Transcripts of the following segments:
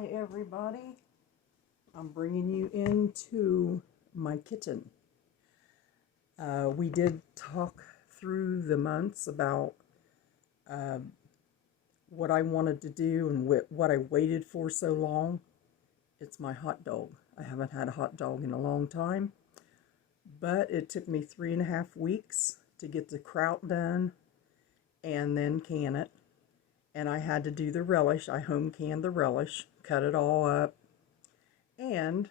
Hi everybody, I'm bringing you into my kitchen. We did talk through the months about what I wanted to do and what I waited for so long. It's my hot dog. I haven't had a hot dog in a long time, but it took me 3.5 weeks to get the kraut done and then can it. And I had to do the relish. I home canned the relish, cut it all up, and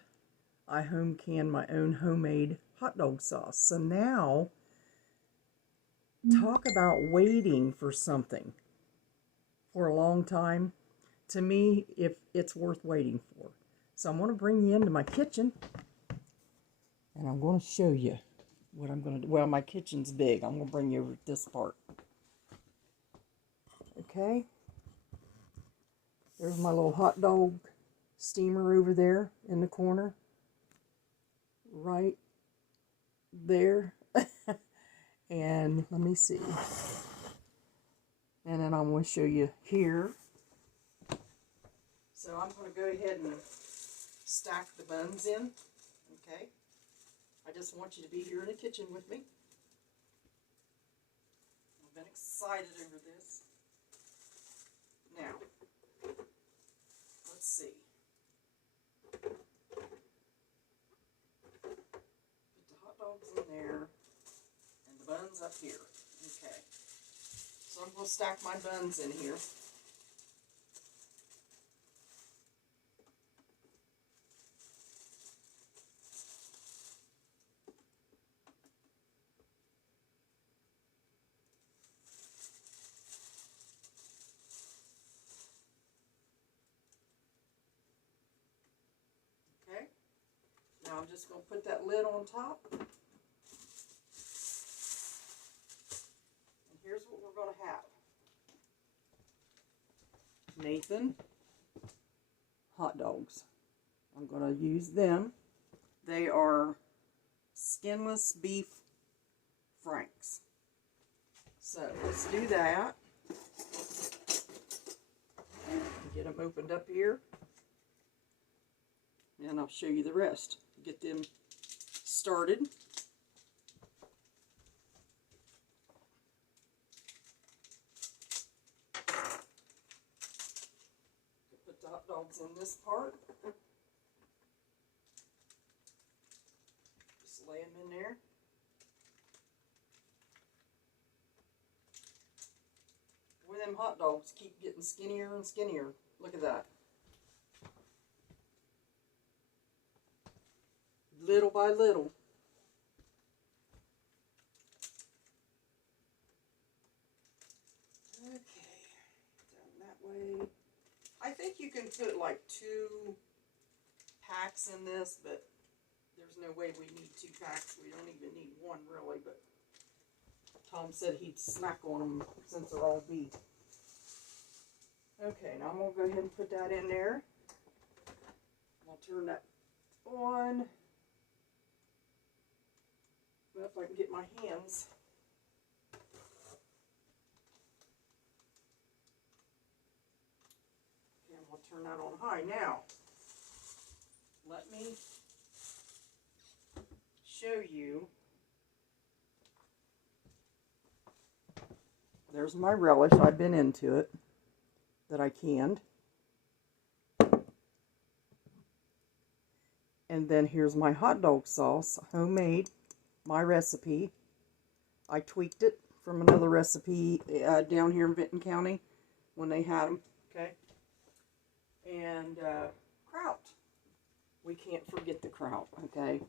I home canned my own homemade hot dog sauce. So now, talk about waiting for something for a long time. To me, if it's worth waiting for. So I'm going to bring you into my kitchen, and I'm going to show you what I'm going to do. Well, my kitchen's big. I'm going to bring you over this part. Okay. There's my little hot dog steamer over there in the corner. Right there. And let me see. And then I'm going to show you here. So I'm going to go ahead and stack the buns in. Okay. I just want you to be here in the kitchen with me. I've been excited over this. Now, let's see. Put the hot dogs in there and the buns up here. Okay. So I'm going to stack my buns in here. Okay. Now I'm just going to put that lid on top. And here's what we're going to have. Nathan hot dogs. I'm going to use them. They are skinless beef franks. So let's do that. Get them opened up here. And I'll show you the rest. Get them started. Put the hot dogs in this part. Just lay them in there. Boy, them hot dogs keep getting skinnier and skinnier. Look at that. Little by little. Okay, down that way. I think you can put like 2 packs in this, but there's no way we need 2 packs. We don't even need 1 really, but Tom said he'd snack on them since they're all beef. Okay, now I'm going to go ahead and put that in there. I'll turn that on. Well, if I can get my hands. Okay, I'm going to turn that on high. Now, let me show you. There's my relish. I've been into it that I canned. And then here's my hot dog sauce, homemade, my recipe. I tweaked it from another recipe down here in Vinton County when they had them, okay? And kraut. We can't forget the kraut, okay?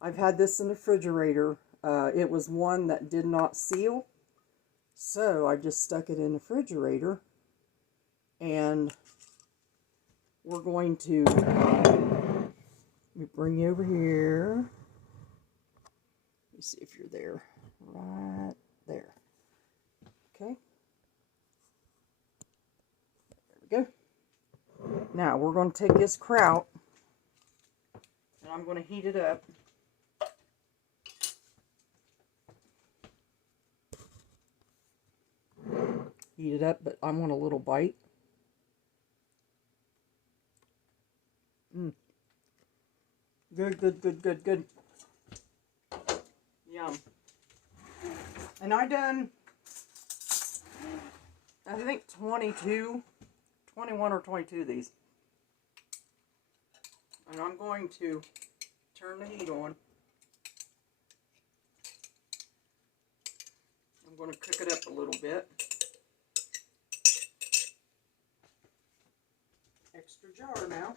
I've had this in the refrigerator. It was one that did not seal, so I just stuck it in the refrigerator. And we're going to, let me bring you over here. Let me see if you're there. Right there. Okay. There we go. Now we're going to take this kraut and I'm going to heat it up. Heat it up, but I want a little bite. Mm. Good, good, good, good, good. Yum. And I done, I think 21 or 22 of these. And I'm going to turn the heat on. I'm going to cook it up a little bit. Extra jar now.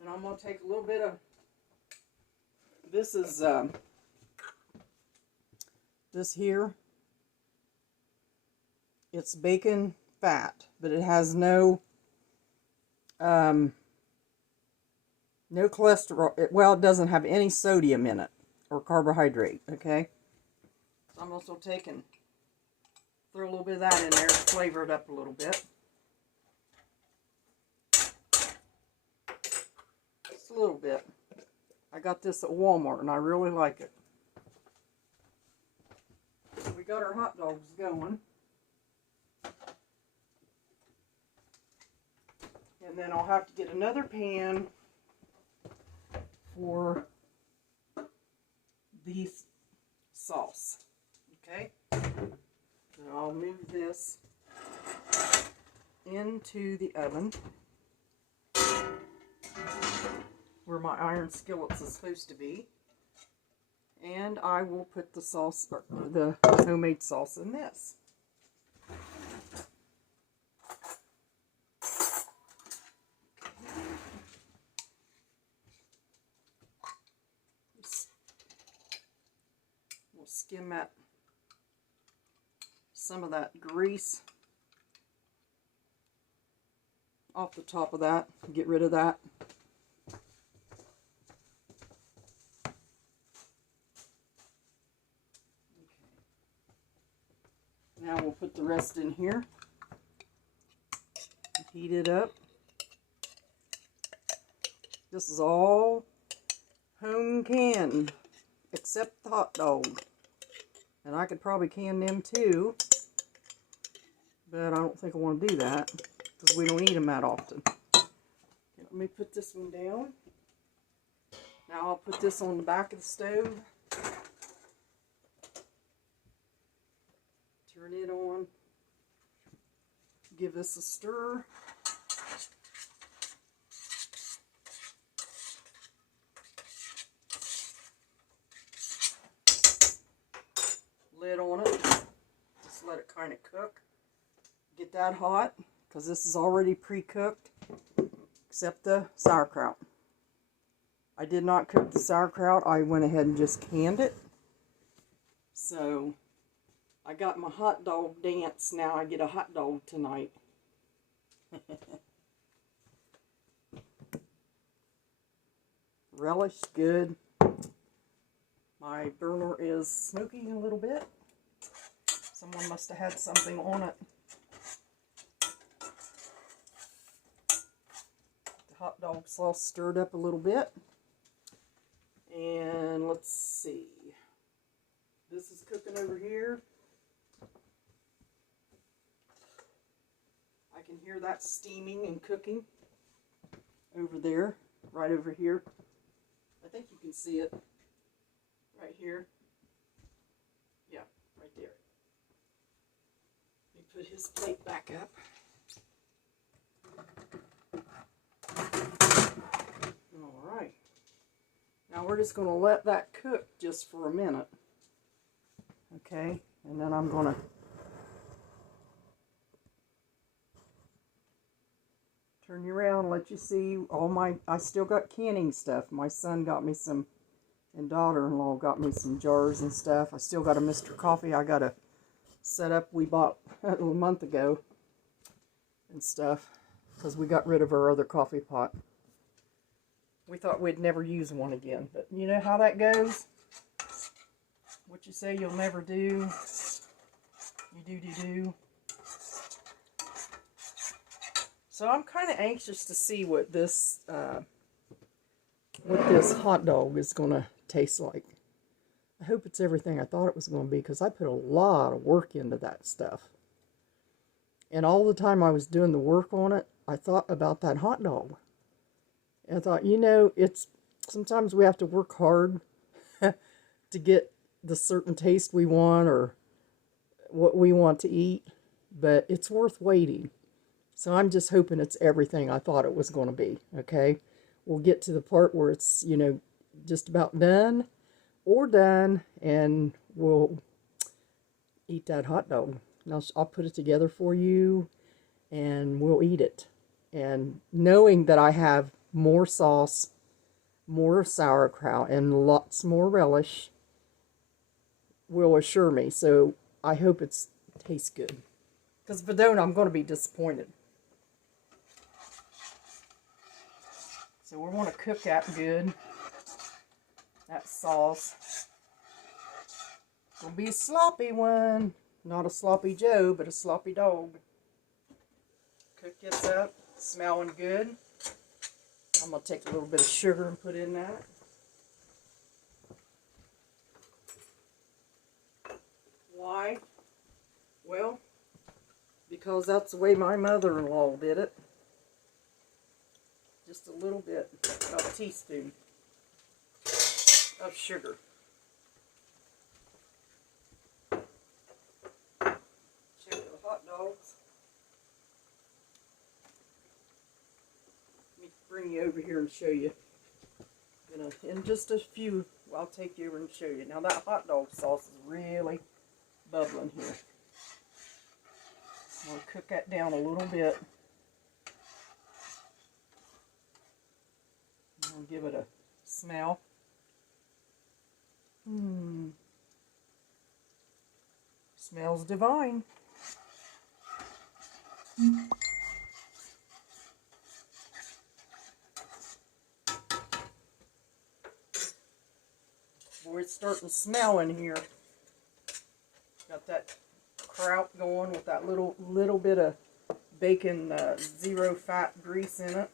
And I'm going to take a little bit of, this is, this here, it's bacon fat, but it has no cholesterol. Well, it doesn't have any sodium in it or carbohydrate, okay? So I'm also taking, throw a little bit of that in there to flavor it up a little bit. Just a little bit. I got this at Walmart and I really like it. So we got our hot dogs going. And then I'll have to get another pan for the sauce. Okay? And I'll move this into the oven where my iron skillets is supposed to be. And I will put the sauce, or the homemade sauce, in this. We'll skim that, some of that grease off the top of that, get rid of that. Now we'll put the rest in here, heat it up. This is all home canned, except the hot dog. And I could probably can them too, but I don't think I want to do that, because we don't eat them that often. Okay, let me put this one down. Now I'll put this on the back of the stove. Turn it on. Give this a stir. Lid on it. Just let it kind of cook. Get that hot, because this is already pre-cooked, except the sauerkraut. I did not cook the sauerkraut. I went ahead and just canned it. So I got my hot dog dance now. I get a hot dog tonight. Relish, good. My burner is smoking a little bit. Someone must have had something on it. The hot dog sauce stirred up a little bit. And let's see. This is cooking over here. I can hear that steaming and cooking over there, right over here. I think you can see it right here. Yeah, right there. Let me put his plate back up. All right. Now we're just going to let that cook just for a minute. Okay, and then I'm going to turn you around and let you see all my, I still got canning stuff. My son got me some, and daughter-in-law got me some jars and stuff. I still got a Mr. Coffee I got to set up. We bought a month ago and stuff, because we got rid of our other coffee pot. We thought we'd never use one again, but you know how that goes? What you say you'll never do, you do. So I'm kind of anxious to see what this hot dog is going to taste like. I hope it's everything I thought it was going to be, because I put a lot of work into that stuff. And all the time I was doing the work on it, I thought about that hot dog. And I thought, you know, it's sometimes we have to work hard to get the certain taste we want or what we want to eat, but it's worth waiting. So I'm just hoping it's everything I thought it was going to be, okay? We'll get to the part where it's, you know, just about done or done, and we'll eat that hot dog. Now I'll put it together for you, and we'll eat it. And knowing that I have more sauce, more sauerkraut, and lots more relish will assure me. So I hope it tastes good. Because if it don't, I'm going to be disappointed. So we want to cook that good. That sauce. It's going to be a sloppy one. Not a sloppy Joe, but a sloppy dog. Cook this up. Smelling good. I'm going to take a little bit of sugar and put in that. Why? Well, because that's the way my mother-in-law did it. Just a little bit, about a teaspoon of sugar. Check the hot dogs. Let me bring you over here and show you. In just a few, I'll take you over and show you. Now that hot dog sauce is really bubbling here. I'm going to cook that down a little bit. I'll give it a smell. Smells divine. Boy, it's starting to smell in here. Got that kraut going with that little bit of bacon, zero fat grease in it.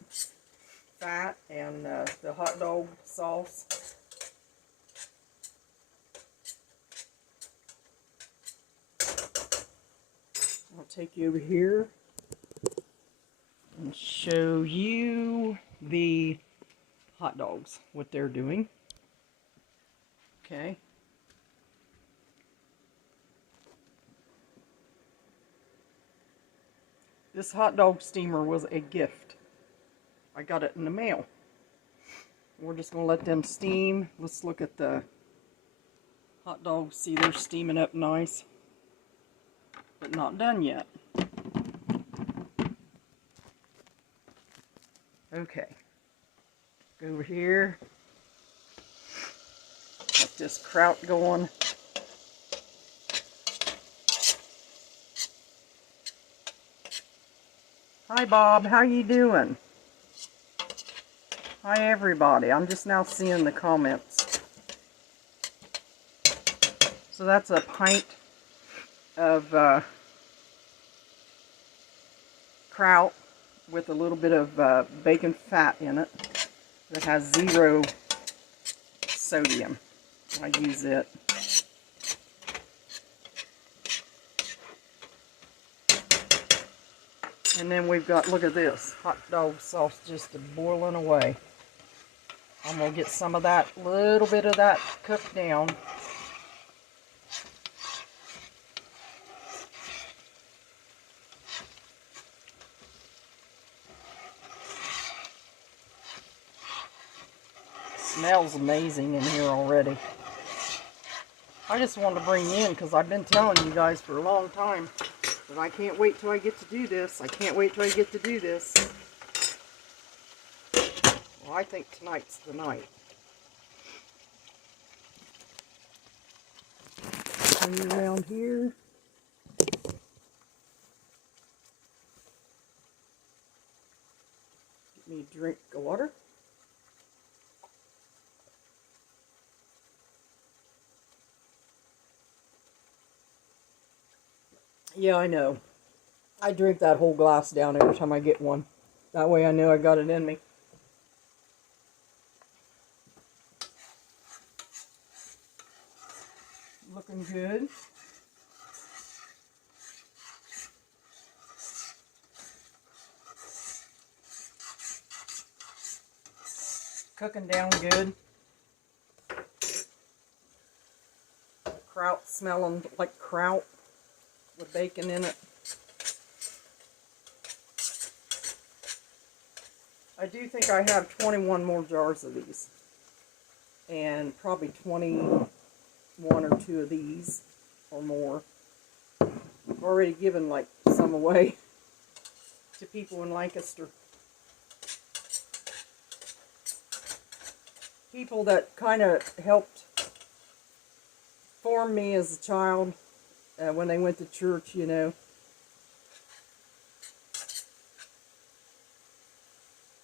Fat and the hot dog sauce. I'll take you over here and show you the hot dogs, what they're doing. Okay. This hot dog steamer was a gift. I got it in the mail. We're just going to let them steam. Let's look at the hot dogs. See, they're steaming up nice, but not done yet. Okay. Go over here. Let this kraut going. Hi, Bob. How you doing? Hi, everybody. I'm just now seeing the comments. So that's a pint of kraut with a little bit of bacon fat in it that has 0 sodium. I use it. And then we've got, look at this, hot dog sauce just boiling away. I'm going to get some of that, little bit of that cooked down. Smells amazing in here already. I just wanted to bring you in because I've been telling you guys for a long time that I can't wait till I get to do this. I can't wait till I get to do this. Well, I think tonight's the night. Turn around here. Get me a drink of water. Yeah, I know. I drink that whole glass down every time I get one. That way I know I got it in me. Looking good. cooking down good. Kraut smelling like kraut with bacon in it. I do think I have 21 more jars of these. And probably 21 or 2 of these or more. I've already given like some away to people in Lancaster. People that kind of helped form me as a child when they went to church, you know.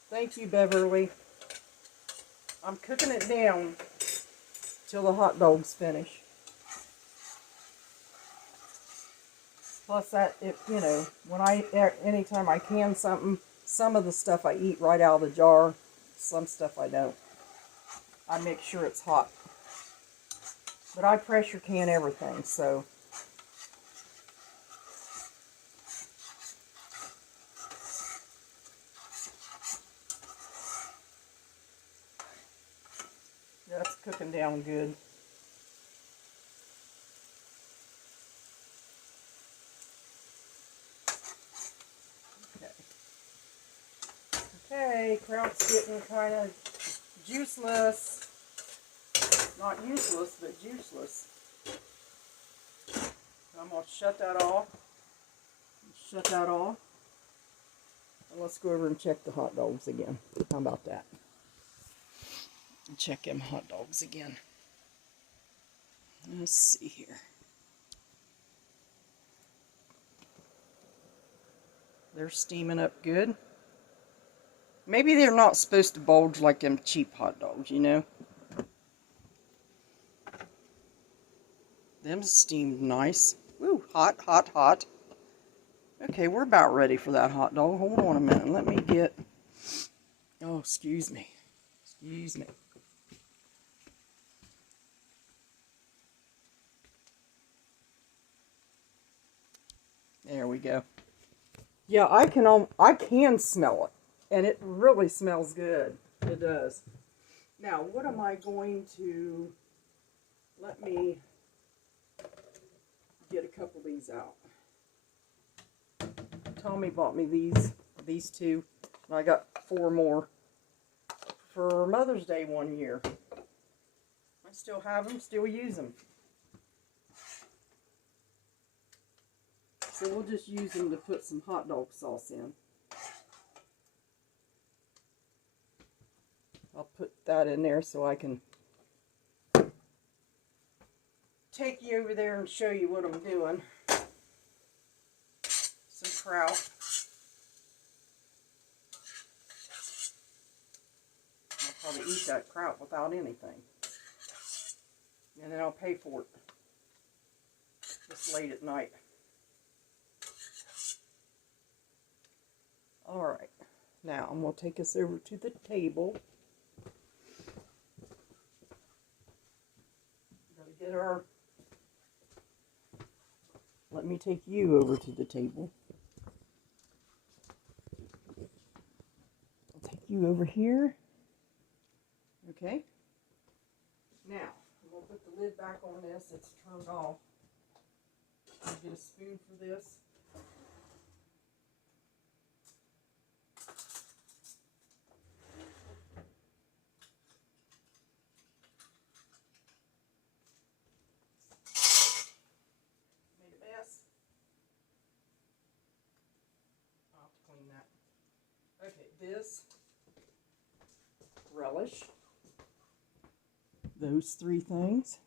Thank you, Beverly. I'm cooking it down till the hot dogs finish. Plus that, you know, anytime I can something, some of the stuff I eat right out of the jar, some stuff I don't. I make sure it's hot. But I pressure can everything, so. That's cooking down good. Okay, kraut's getting kind of juiceless. Not useless, but juiceless. I'm going to shut that off. And let's go over and check the hot dogs again. How about that? Check them hot dogs again. Let's see here. They're steaming up good. Maybe they're not supposed to bulge like them cheap hot dogs, you know? Them steamed nice. Woo, hot, hot, hot. Okay, we're about ready for that hot dog. Hold on a minute. Let me get... Oh, excuse me. Excuse me. There we go. Yeah, I can smell it, and it really smells good. It does. Now, what am I going to... Let me get a couple of these out. Tommy bought me these 2, and I got 4 more for Mother's Day one year. I still have them, still use them. So we'll just use them to put some hot dog sauce in. I'll put that in there so I can take you over there and show you what I'm doing. Some kraut. I'll probably eat that kraut without anything. And then I'll pay for it just late at night. Alright, now I'm going to take us over to the table. Gotta get our... Let me take you over to the table. I'll take you over here. Okay. Now, I'm going to put the lid back on this. It's turned off. I'll get a spoon for this. Okay, this, relish, those 3 things.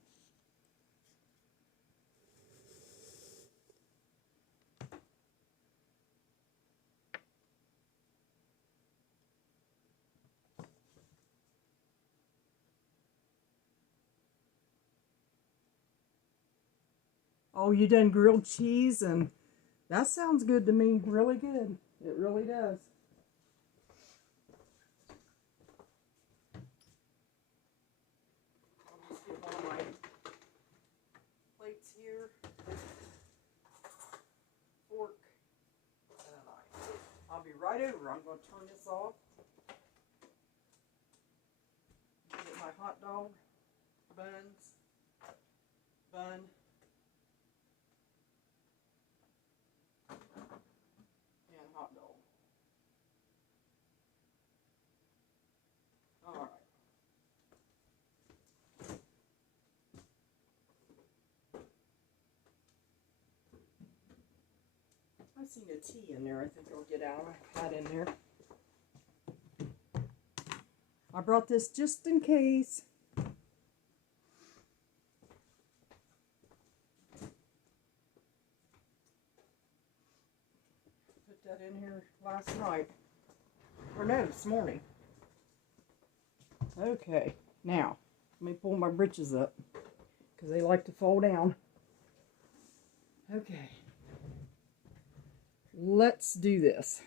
Oh, you done grilled cheese, and that sounds good to me, really good. It really does. Here, fork, and a knife. I'll be right over. I'm going to turn this off. hot dog buns, bun, and hot dog. All right. I seen a tea in there. I think I'll get out. I had in there. I brought this just in case. Put that in here last night. Or no, this morning. Okay, now, let me pull my britches up, because they like to fall down. Okay. Let's do this.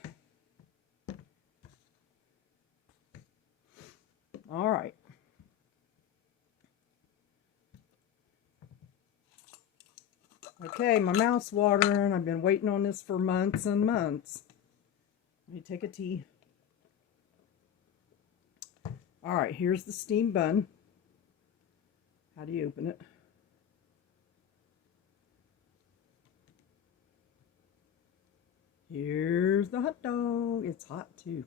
All right. Okay, my mouth's watering. I've been waiting on this for months and months. Let me take a tea. All right, here's the steam bun. How do you open it? Here's the hot dog. It's hot too.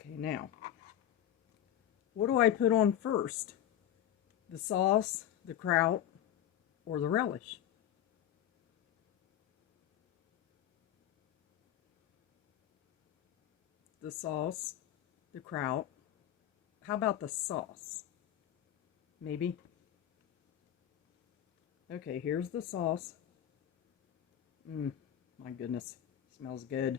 Okay, now, what do I put on first? The sauce, the kraut, or the relish? The sauce, the kraut. How about the sauce? Maybe? Okay, here's the sauce. My goodness, smells good.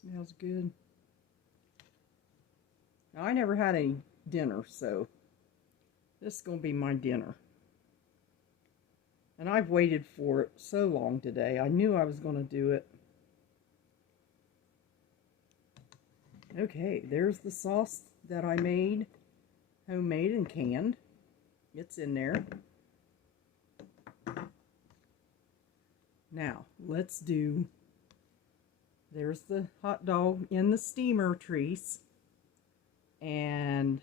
Smells good. Now, I never had any dinner, so this is going to be my dinner. And I've waited for it so long today. I knew I was going to do it. Okay, there's the sauce that I made, homemade and canned. It's in there. Now, let's do, there's the hot dog in the steamer, Treese, and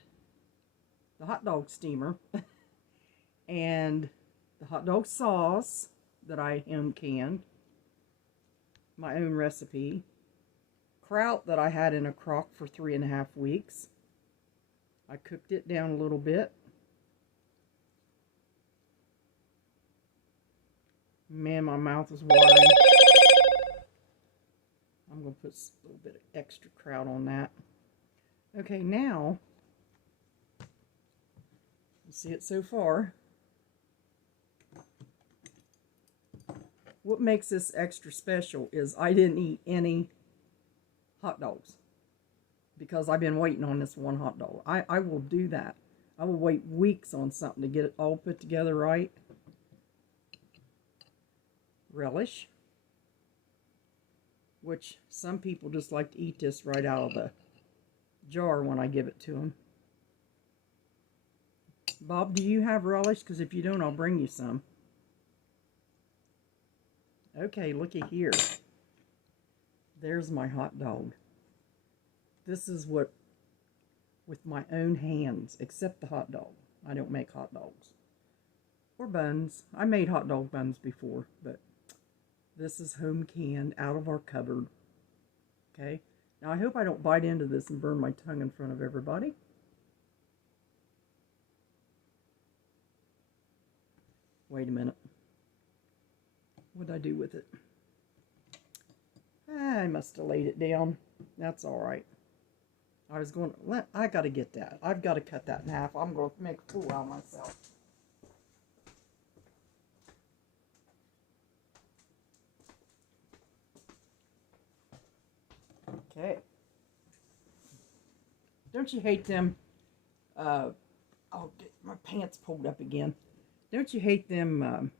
the hot dog steamer, and the hot dog sauce that I canned, my own recipe, kraut that I had in a crock for 3.5 weeks. I cooked it down a little bit. Man, my mouth is watering. I'm going to put a little bit of extra kraut on that. Okay, now, you see it so far. What makes this extra special is I didn't eat any hot dogs because I've been waiting on this one hot dog. I will do that. I will wait weeks on something to get it all put together right. Relish, which some people just like to eat this right out of the jar when I give it to them. Bob, do you have relish? Because if you don't, I'll bring you some. Okay, looky here. There's my hot dog. This is what, with my own hands, except the hot dog. I don't make hot dogs. Or buns. I made hot dog buns before, but this is home canned out of our cupboard. Okay? Now I hope I don't bite into this and burn my tongue in front of everybody. Wait a minute. What did I do with it? I must have laid it down. That's all right. I was going to, I got to get that. I've got to cut that in half. I'm going to make a fool out of myself. Okay. Don't you hate them? I'll get my pants pulled up again. Don't you hate them?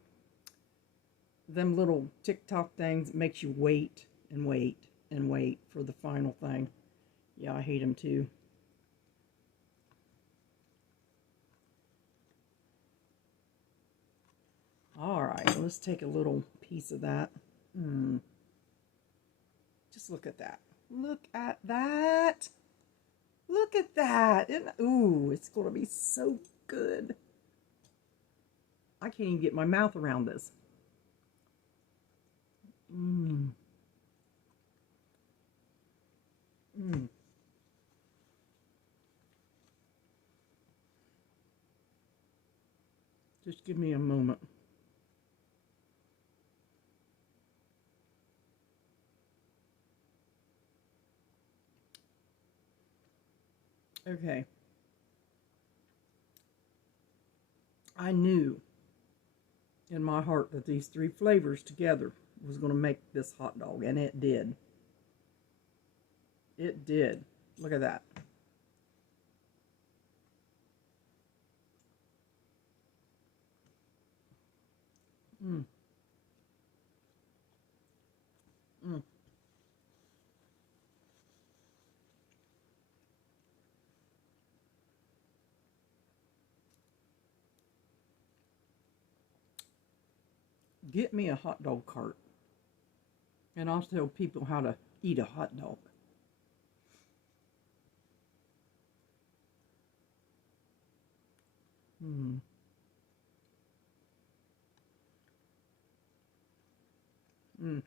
Them little TikTok things that makes you wait and wait and wait for the final thing. Yeah, I hate them too. All right, let's take a little piece of that. Just look at that. Look at that. Look at that. Ooh, it's going to be so good. I can't even get my mouth around this. Mmm. Mmm. Just give me a moment. Okay. I knew in my heart that these three flavors together was going to make this hot dog, and it did. It did. Look at that. Mmm. Mmm. Get me a hot dog cart, and I'll tell people how to eat a hot dog. Mmm. Mmm.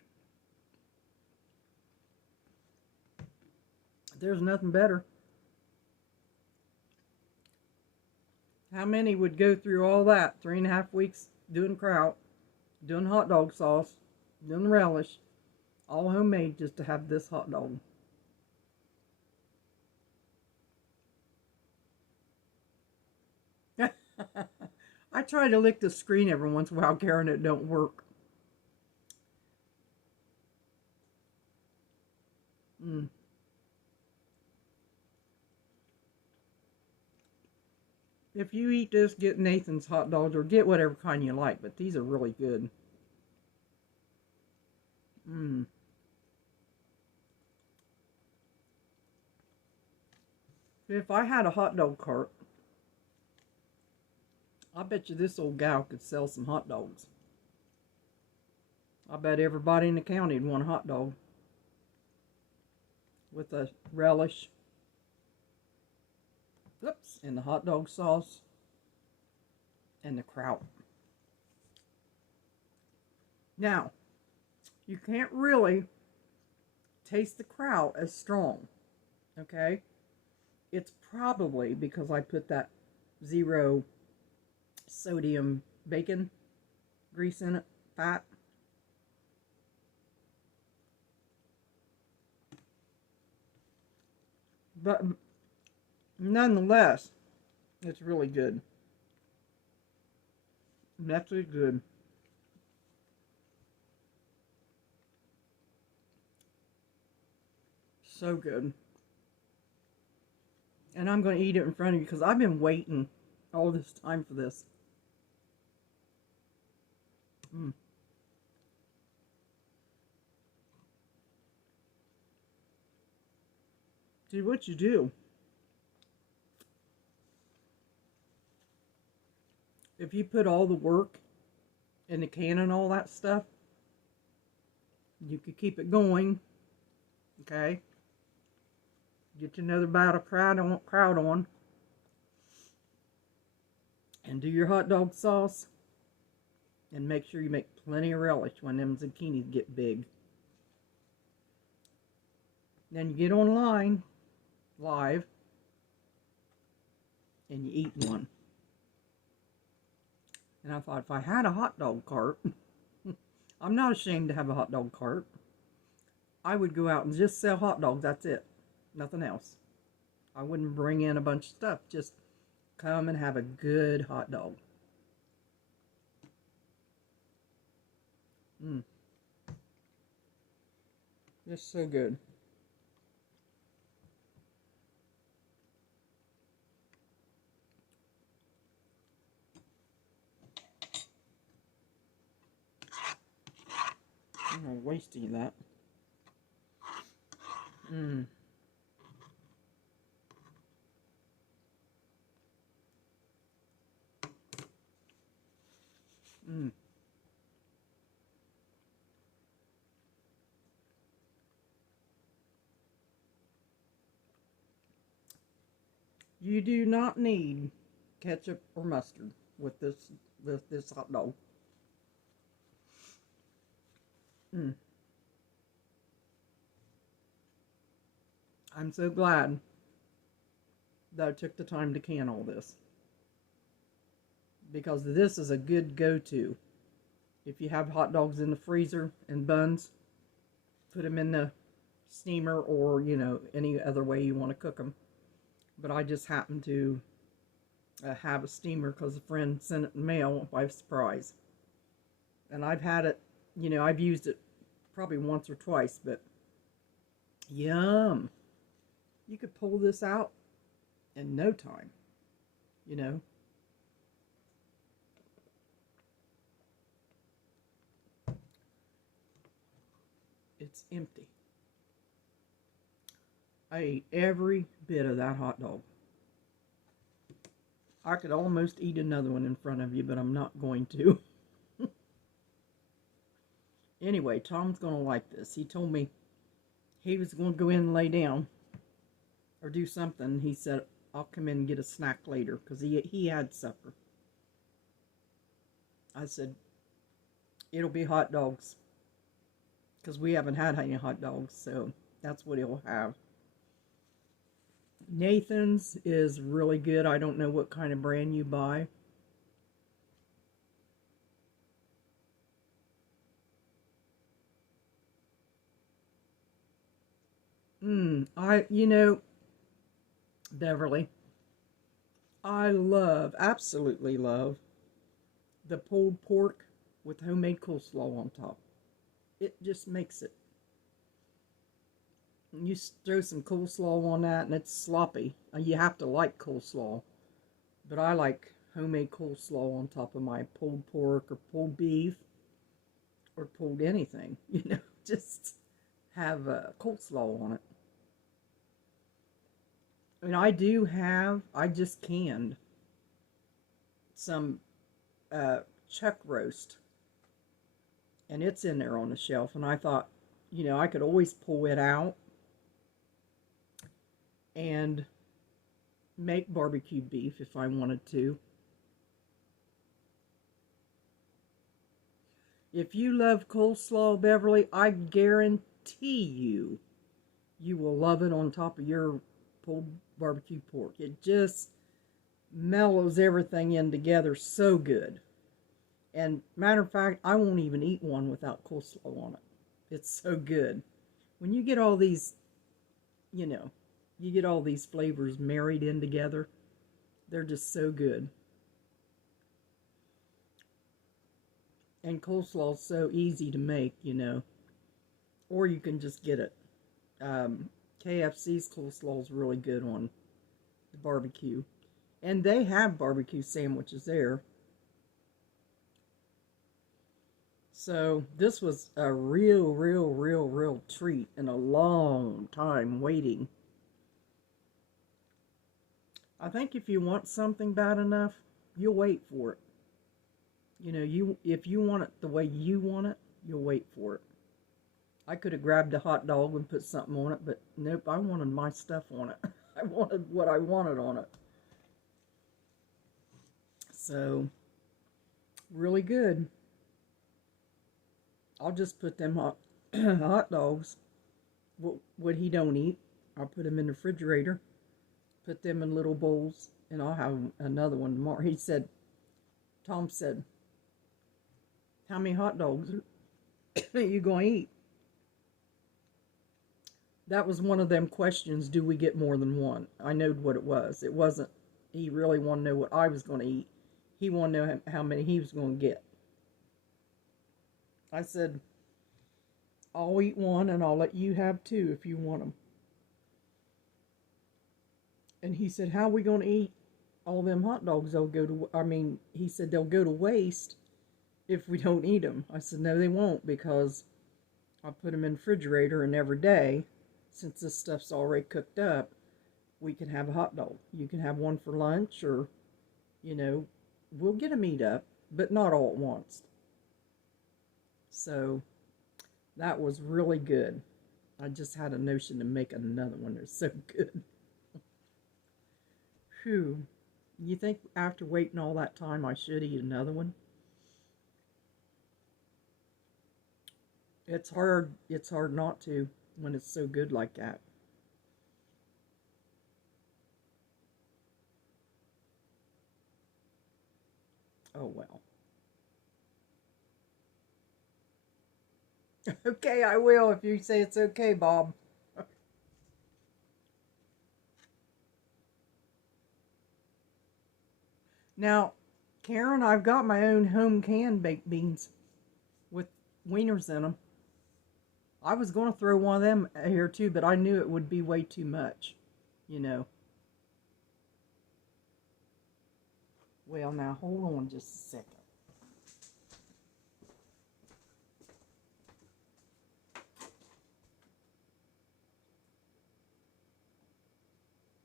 There's nothing better. How many would go through all that 3.5 weeks doing kraut, doing hot dog sauce, doing relish, all homemade just to have this hot dog? I try to lick the screen every once in a while, Karen. It don't work. Mm. If you eat this, get Nathan's hot dogs or get whatever kind you like, but these are really good. Mm. If I had a hot dog cart, I bet you this old gal could sell some hot dogs. I bet everybody in the county would want a hot dog with a relish. Oops, and the hot dog sauce and the kraut. Now, you can't really taste the kraut as strong, okay? It's probably because I put that 0 sodium bacon grease in it, fat. But nonetheless, it's really good. That's really good. So good. And I'm going to eat it in front of you because I've been waiting all this time for this. Mm. See what you do. If you put all the work in the can and all that stuff, you could keep it going. Okay. Get you another bout of kraut on, and do your hot dog sauce. And make sure you make plenty of relish when them zucchinis get big. Then you get online, live, and you eat one. And I thought, if I had a hot dog cart, I'm not ashamed to have a hot dog cart. I would go out and just sell hot dogs. That's it. Nothing else. I wouldn't bring in a bunch of stuff. Just come and have a good hot dog. Mmm. Just so good. I'm not wasting that. Mmm. Mmm. You do not need ketchup or mustard with this hot dog. Mm. I'm so glad that I took the time to can all this, because this is a good go-to. If you have hot dogs in the freezer and buns, put them in the steamer, or, you know, any other way you want to cook them. But I just happened to have a steamer because a friend sent it in the mail by surprise. And I've had it, you know, I've used it probably once or twice, but yum. You could pull this out in no time, you know. It's empty. I ate every bit of that hot dog. I could almost eat another one in front of you, but I'm not going to. Anyway, Tom's going to like this. He told me he was going to go in and lay down or do something. He said, I'll come in and get a snack later, because he had supper. I said, it'll be hot dogs, because we haven't had any hot dogs, so that's what he'll have. Nathan's is really good. I don't know what kind of brand you buy. You know, Beverly, I absolutely love the pulled pork with homemade coleslaw on top. It just makes it. You throw some coleslaw on that and it's sloppy. You have to like coleslaw. But I like homemade coleslaw on top of my pulled pork or pulled beef or pulled anything. You know, just have coleslaw on it. And I just canned some chuck roast. And it's in there on the shelf. And I thought, you know, I could always pull it out and make barbecued beef if I wanted to. If you love coleslaw, Beverly, I guarantee you will love it on top of your pulled barbecue pork. It just mellows everything in together so good. And matter of fact, I won't even eat one without coleslaw on it. It's so good. When you get all these, you know, you get all these flavors married in together, they're just so good. And coleslaw is so easy to make, you know. Or you can just get it. KFC's coleslaw is really good on the barbecue. And they have barbecue sandwiches there. So this was a real treat in a long time waiting. I think if you want something bad enough, you'll wait for it. You know, if you want it the way you want it, you'll wait for it. I could have grabbed a hot dog and put something on it, but nope, I wanted my stuff on it. I wanted what I wanted on it. So, really good. I'll just put them hot dogs, what he don't eat, I'll put them in the refrigerator, put them in little bowls, and I'll have another one tomorrow. Tom said, how many hot dogs are you going to eat? That was one of them questions, do we get more than one? I knowed what it was. It wasn't, he really wanted to know what I was going to eat. He wanted to know how many he was going to get. I said, I'll eat one and I'll let you have two if you want them. And he said, how are we going to eat all them hot dogs? He said, they'll go to waste if we don't eat them. I said, no, they won't, because I put them in the refrigerator, and every day, since this stuff's already cooked up, we can have a hot dog. You can have one for lunch, or, you know, we'll get them eat up, but not all at once. So, that was really good. I just had a notion to make another one. They're so good. Phew. You think after waiting all that time I should eat another one? It's hard not to when it's so good like that. Oh well. Okay, I will if you say it's okay, Bob. Now, Karen, I've got my own home canned baked beans with wieners in them. I was going to throw one of them here too, but I knew it would be way too much, you know. Well, now hold on just a second.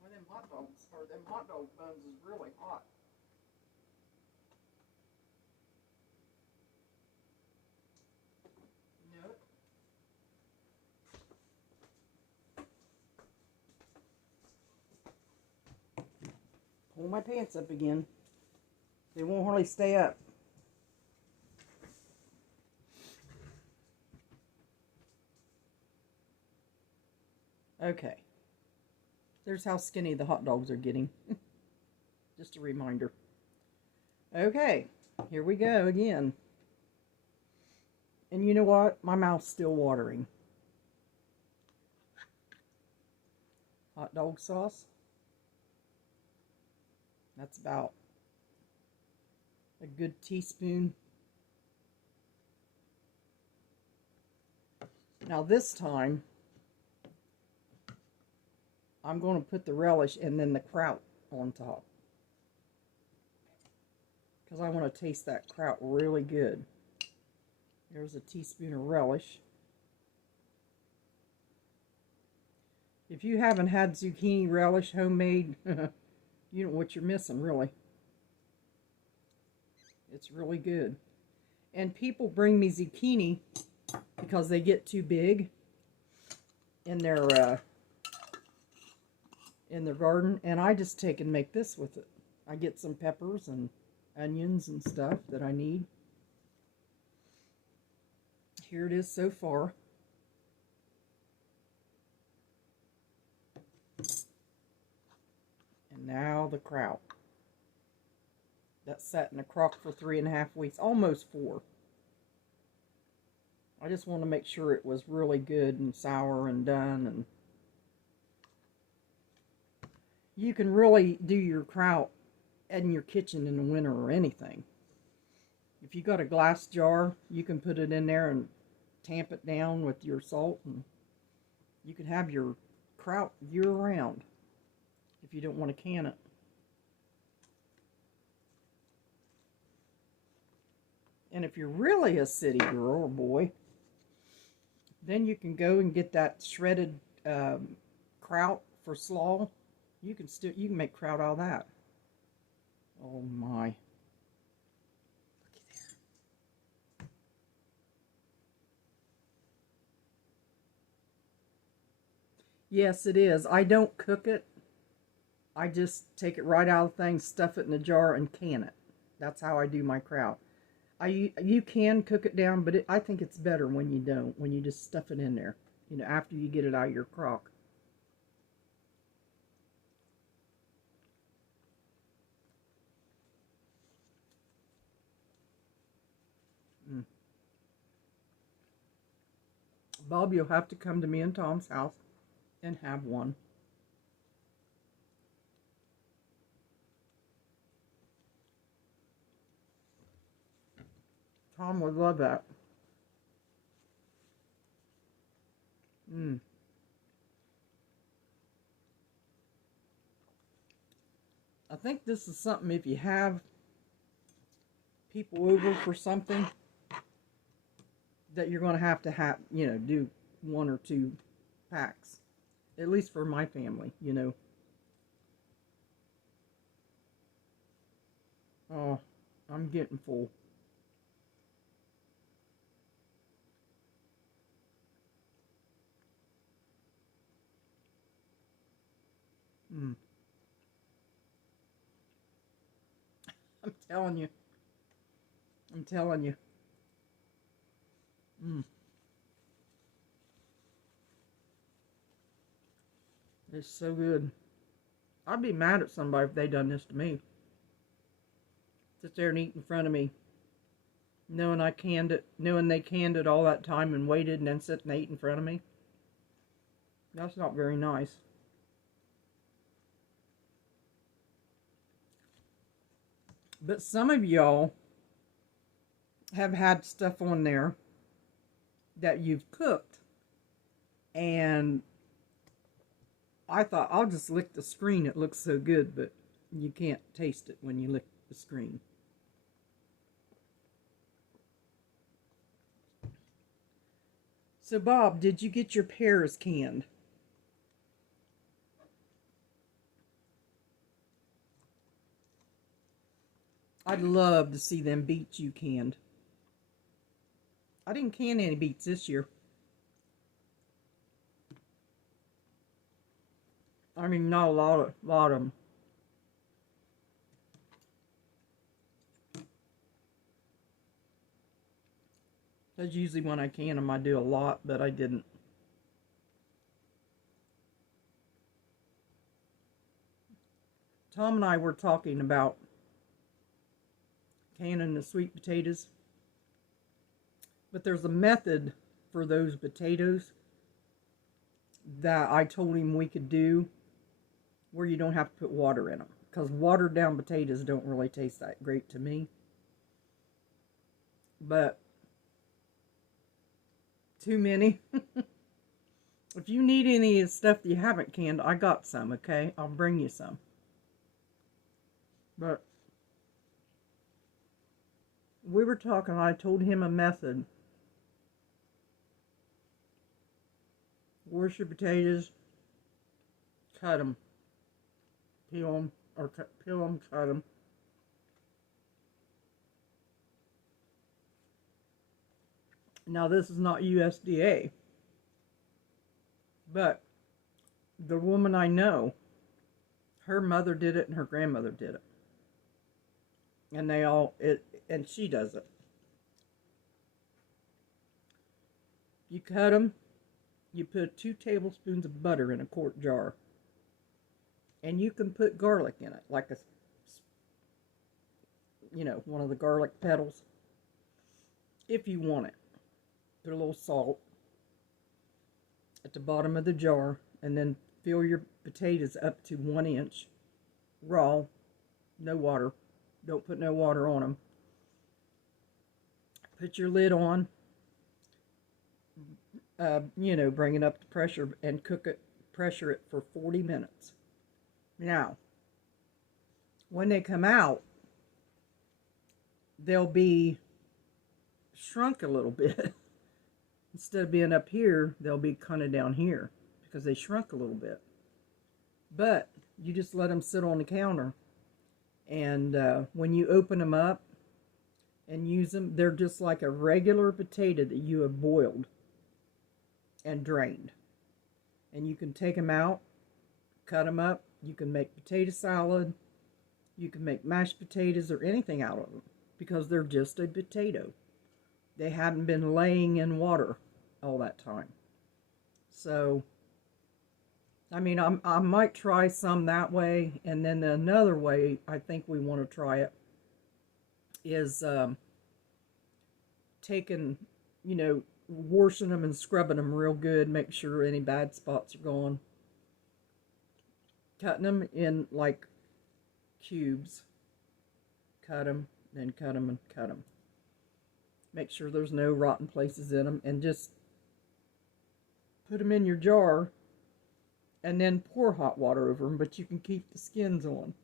Well, them hot dogs or them hot dog buns is really hot. You know it? Pull my pants up again. They won't hardly stay up. Okay. There's how skinny the hot dogs are getting. Just a reminder. Okay, here we go again. And you know what? My mouth's still watering. Hot dog sauce. That's about a good teaspoon. Now this time, I'm going to put the relish and then the kraut on top. Because I want to taste that kraut really good. There's a teaspoon of relish. If you haven't had zucchini relish homemade, you know what you're missing, really. It's really good. And people bring me zucchini because they get too big in their garden, and I just take and make this with it. I get some peppers and onions and stuff that I need. Here it is so far. And now the kraut. That sat in a crock for 3.5 weeks, almost 4. I just want to make sure it was really good and sour and done. And you can really do your kraut in your kitchen in the winter or anything. If you got a glass jar, you can put it in there and tamp it down with your salt, and you can have your kraut year-round if you don't want to can it. And if you're really a city girl or boy, then you can go and get that shredded kraut for slaw. You can make kraut out of that. Oh my! Looky there. Yes, it is. I don't cook it. I just take it right out of the thing, stuff it in a jar, and can it. That's how I do my kraut. You can cook it down, but I think it's better when you don't. When you just stuff it in there, you know, after you get it out of your crock. Mm. Bob, you'll have to come to me and Tom's house and have one. Tom would love that. Mm. I think this is something, if you have people over for something, that you're going to have, you know, do 1 or 2 packs. At least for my family, you know. Oh, I'm getting full. Mm. I'm telling you. I'm telling you. Mm. It's so good. I'd be mad at somebody if they done this to me. Sit there and eat in front of me, knowing I canned it, knowing they canned it all that time and waited and then sit and ate in front of me. That's not very nice. But some of y'all have had stuff on there that you've cooked, and I thought, I'll just lick the screen. It looks so good, but you can't taste it when you lick the screen. So, Bob, did you get your pears canned? I'd love to see them beets you canned. I didn't can any beets this year. I mean, not a lot of them. That's usually when I can them, I do a lot, but I didn't. Tom and I were talking about canning the sweet potatoes, but there's a method for those potatoes that I told him we could do where you don't have to put water in them, because watered down potatoes don't really taste that great to me. But too many. If you need any of the stuff that you haven't canned, I got some, okay? I'll bring you some. But we were talking, I told him a method. Wash your potatoes, cut them, peel them, cut them. Now this is not USDA, but the woman I know, her mother did it and her grandmother did it. And and she does it. You cut them, you put 2 tablespoons of butter in a quart jar. And you can put garlic in it, like one of the garlic petals, if you want it. Put a little salt at the bottom of the jar, and then fill your potatoes up to 1 inch, raw, no water. Don't put no water on them. Put your lid on, bring it up to pressure and pressure it for 40 minutes. Now, when they come out, they'll be shrunk a little bit. Instead of being up here, they'll be kind of down here because they shrunk a little bit. But you just let them sit on the counter, and when you open them up and use them, they're just like a regular potato that you have boiled and drained. And you can take them out, cut them up. You can make potato salad. You can make mashed potatoes or anything out of them because they're just a potato. They haven't been laying in water all that time. So, I mean, I might try some that way. And then another way I think we want to try it is taking, washing them and scrubbing them real good. Make sure any bad spots are gone. Cutting them in like cubes. Cut them, then cut them and cut them. Make sure there's no rotten places in them, and just put them in your jar and then pour hot water over them, but you can keep the skins on.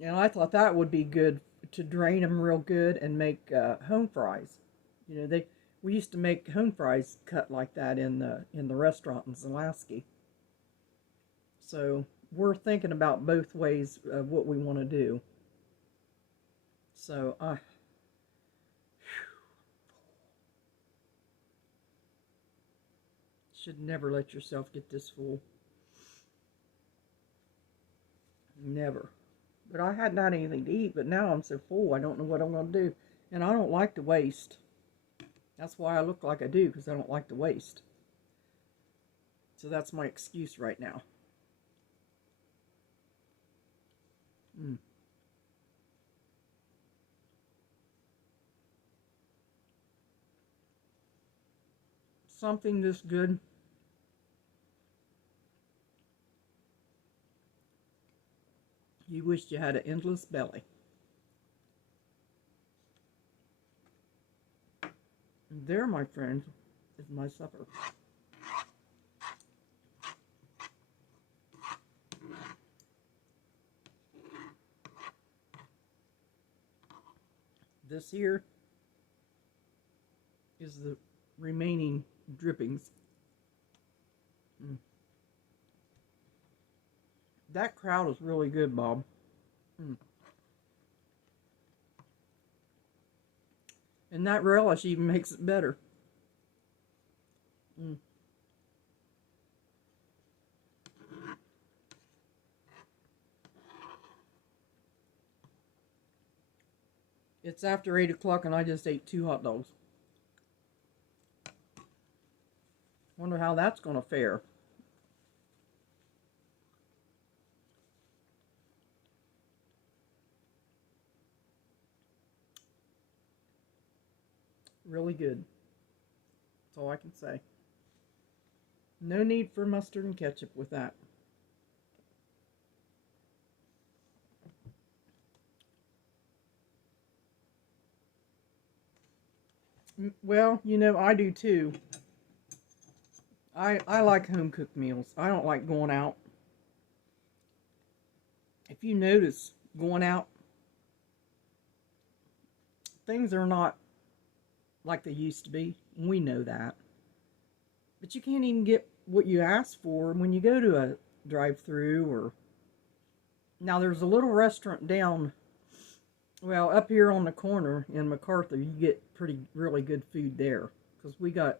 And I thought that would be good to drain them real good and make home fries. We used to make home fries cut like that in the restaurant in Zalaski. So we're thinking about both ways of what we want to do. So should never let yourself get this full. Never. But I hadn't had anything to eat, but now I'm so full, I don't know what I'm going to do. And I don't like to waste. That's why I look like I do, because I don't like to waste. So that's my excuse right now. Mm. Something this good. You wished you had an endless belly. And there, my friends, is my supper. This here is the remaining drippings. Mm. That crowd is really good, Bob. Mm. And that relish even makes it better. Mm. It's after 8 o'clock and I just ate 2 hot dogs. Wonder how that's going to fare. Really good. That's all I can say. No need for mustard and ketchup with that. Well, you know, I do too. I like home cooked meals. I don't like going out. If you notice, going out, things are not like they used to be. We know that. But you can't even get what you ask for when you go to a drive-through or... Now, there's a little restaurant down, well, up here on the corner in MacArthur. You get really good food there. Because we got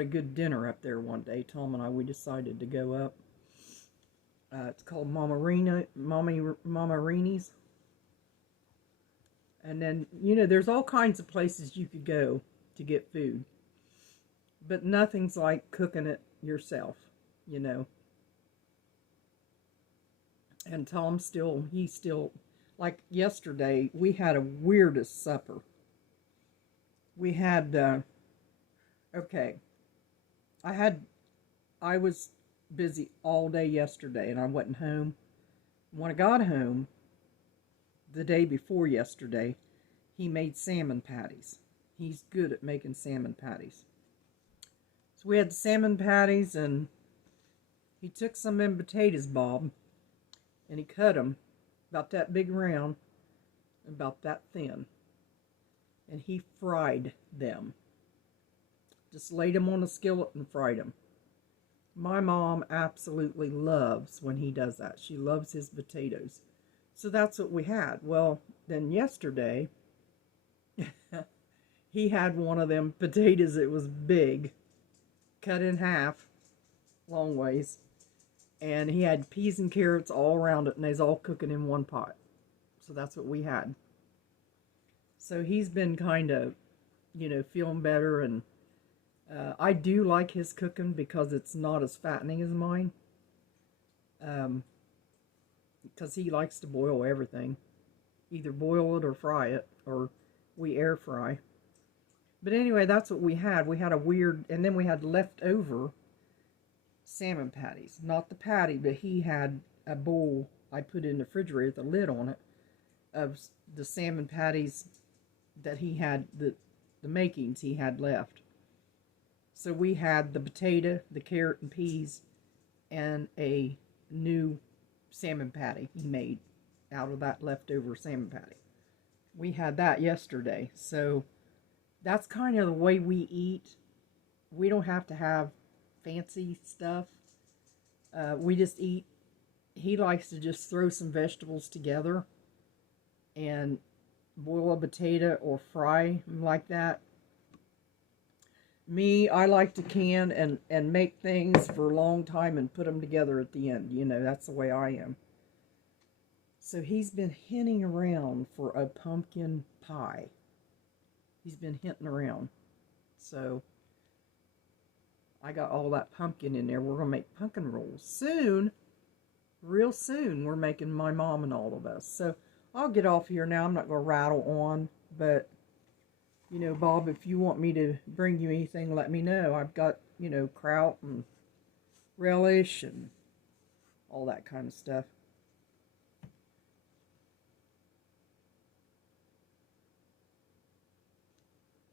a good dinner up there one day. Tom and I, we decided to go up. It's called Mama Rini's. And then, you know, there's all kinds of places you could go to get food. But nothing's like cooking it yourself, you know. And Tom's he's still, like yesterday, we had a weirdest supper. We had, okay, I was busy all day yesterday and I wasn't home. When I got home, the day before yesterday, he made salmon patties. He's good at making salmon patties. So we had the salmon patties, and he took some in potatoes, Bob, and he cut them about that big round, about that thin, and he fried them. Just laid them on a skillet and fried them. My mom absolutely loves when he does that. She loves his potatoes. So that's what we had. Well, then yesterday, he had one of them potatoes that was big, cut in half, long ways, and he had peas and carrots all around it, and they's all cooking in one pot. So that's what we had. So he's been kind of, you know, feeling better, and I do like his cooking because it's not as fattening as mine. Because he likes to boil everything. Either boil it or fry it, or we air fry. But anyway, that's what we had. We had and then we had leftover salmon patties. Not the patty, but he had a bowl I put in the refrigerator with a lid on it of the salmon patties that he had, the makings he had left. So we had the potato, the carrot and peas, and a new salmon patty he made out of that leftover salmon patty. We had that yesterday. So that's kind of the way we eat. We don't have to have fancy stuff. We just eat. He likes to just throw some vegetables together and boil a potato or fry them like that. Me, I like to can and make things for a long time and put them together at the end. You know, that's the way I am. So he's been hinting around for a pumpkin pie. He's been hinting around. So I got all that pumpkin in there. We're going to make pumpkin rolls soon. Real soon, we're making my mom and all of us. So I'll get off here now. I'm not going to rattle on. But, you know, Bob, if you want me to bring you anything, let me know. I've got, you know, kraut and relish and all that kind of stuff.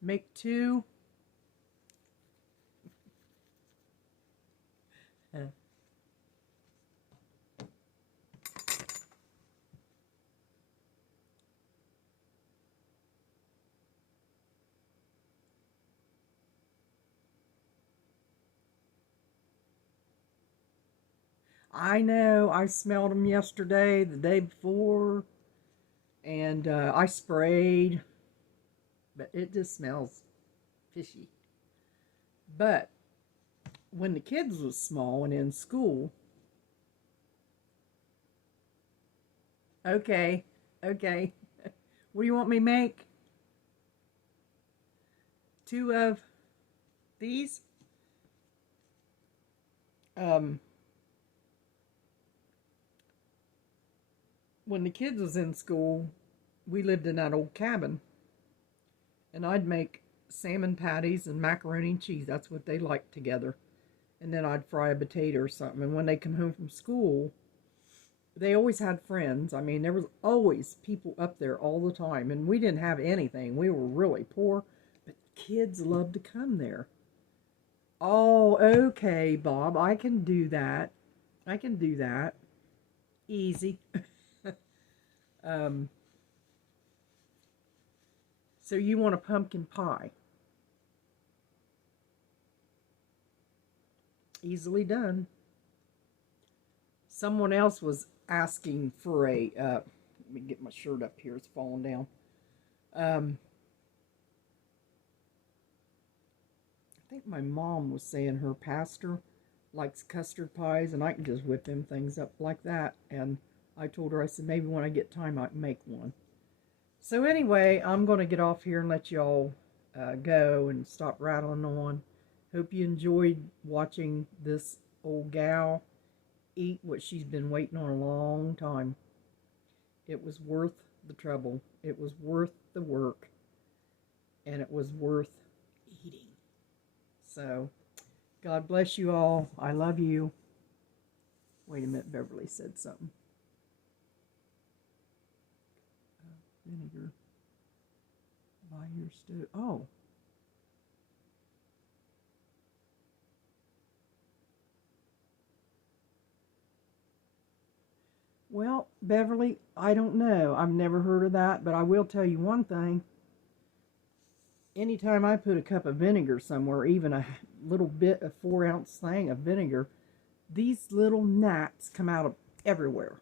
Make two. I know, I smelled them yesterday, the day before, and I sprayed, but it just smells fishy. But when the kids was small and in school, okay, okay, what do you want me to make? Two of these? When the kids was in school, we lived in that old cabin, and I'd make salmon patties and macaroni and cheese. That's what they liked together. And then I'd fry a potato or something. And when they come home from school, they always had friends. I mean, there was always people up there all the time. And we didn't have anything. We were really poor. But kids loved to come there. Oh, okay, Bob. I can do that. I can do that. Easy. So you want a pumpkin pie. Easily done. Someone else was asking for a, let me get my shirt up here, it's falling down. I think my mom was saying her pastor likes custard pies, and I can just whip them things up like that. And I told her, I said, maybe when I get time, I can make one. So anyway, I'm going to get off here and let y'all go and stop rattling on. Hope you enjoyed watching this old gal eat what she's been waiting on a long time. It was worth the trouble. It was worth the work. And it was worth eating. So, God bless you all. I love you. Wait a minute, Beverly said something. Vinegar by your stove. Oh. Well, Beverly, I don't know. I've never heard of that, but I will tell you one thing. Anytime I put a cup of vinegar somewhere, even a little bit, a 4-ounce thing of vinegar, these little gnats come out of everywhere.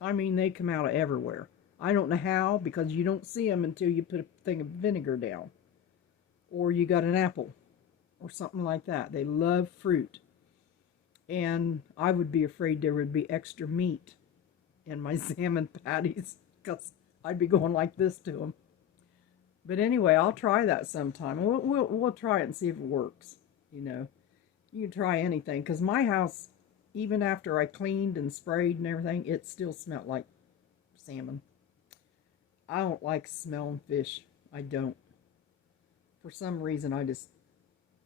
I mean, they come out of everywhere. I don't know how, because you don't see them until you put a thing of vinegar down. Or you got an apple, or something like that. They love fruit. And I would be afraid there would be extra meat in my salmon patties, because I'd be going like this to them. But anyway, I'll try that sometime. We'll try it and see if it works. You know, you can try anything, because my house, even after I cleaned and sprayed and everything, it still smelled like salmon. I don't like smelling fish. I don't. For some reason, I just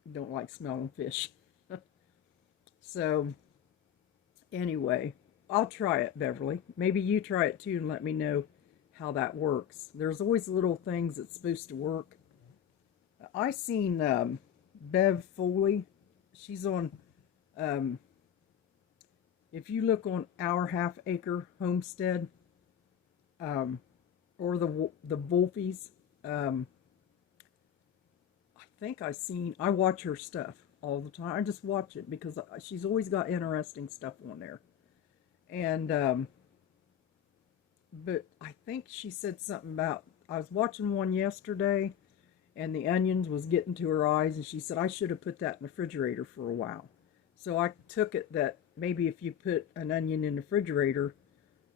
don't like smelling fish. So, anyway, I'll try it, Beverly. Maybe you try it too and let me know how that works. There's always little things that's supposed to work. I seen Bev Foley. She's on, if you look on Our Half Acre Homestead, or the Wolfies, I think I watch her stuff all the time. I just watch it because she's always got interesting stuff on there. And, but I think she said something about, I was watching one yesterday, and the onions was getting to her eyes, and she said, I should have put that in the refrigerator for a while. So I took it that maybe if you put an onion in the refrigerator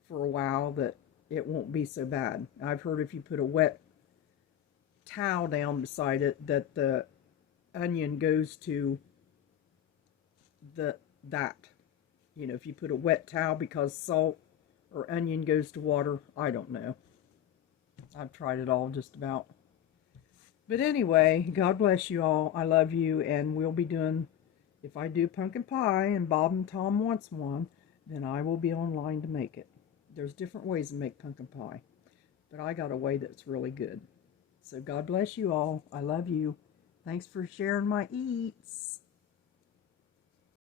for a while that it won't be so bad. I've heard if you put a wet towel down beside it that the onion goes to that. You know, if you put a wet towel because salt or onion goes to water, I don't know. I've tried it all just about. But anyway, God bless you all. I love you, and we'll be doing, if I do pumpkin pie and Bob and Tom wants one, then I will be online to make it. There's different ways to make pumpkin pie, but I got a way that's really good. So God bless you all. I love you. Thanks for sharing my eats.